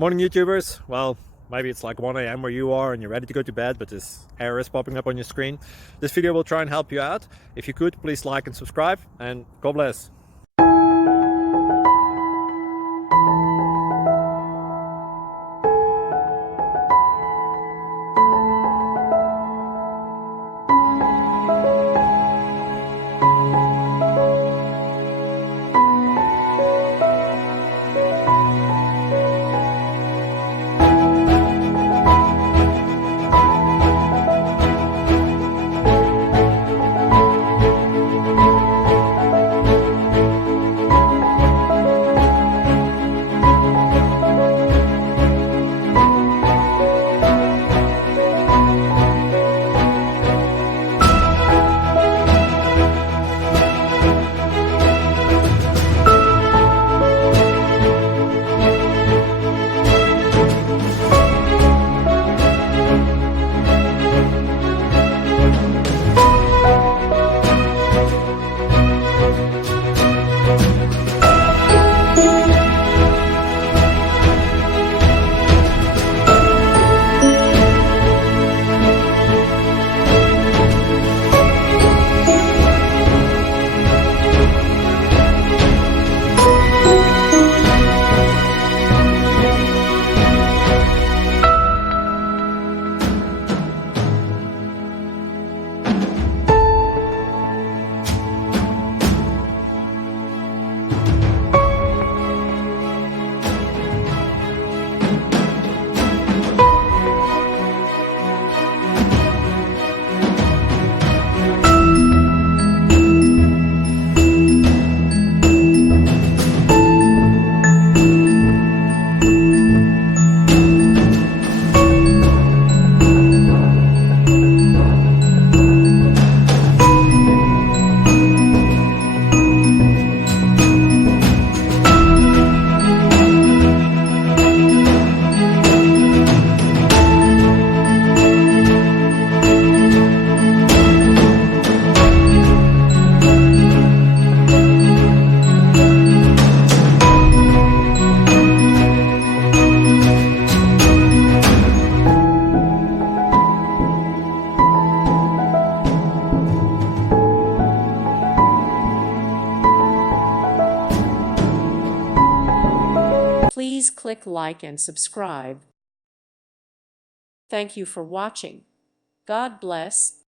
Morning YouTubers. Well, maybe it's like 1 a.m. where you are and you're ready to go to bed, but this error is popping up on your screen. This video will try and help you out. If you could, please like and subscribe, and God bless. Please click like and subscribe. Thank you for watching. God bless.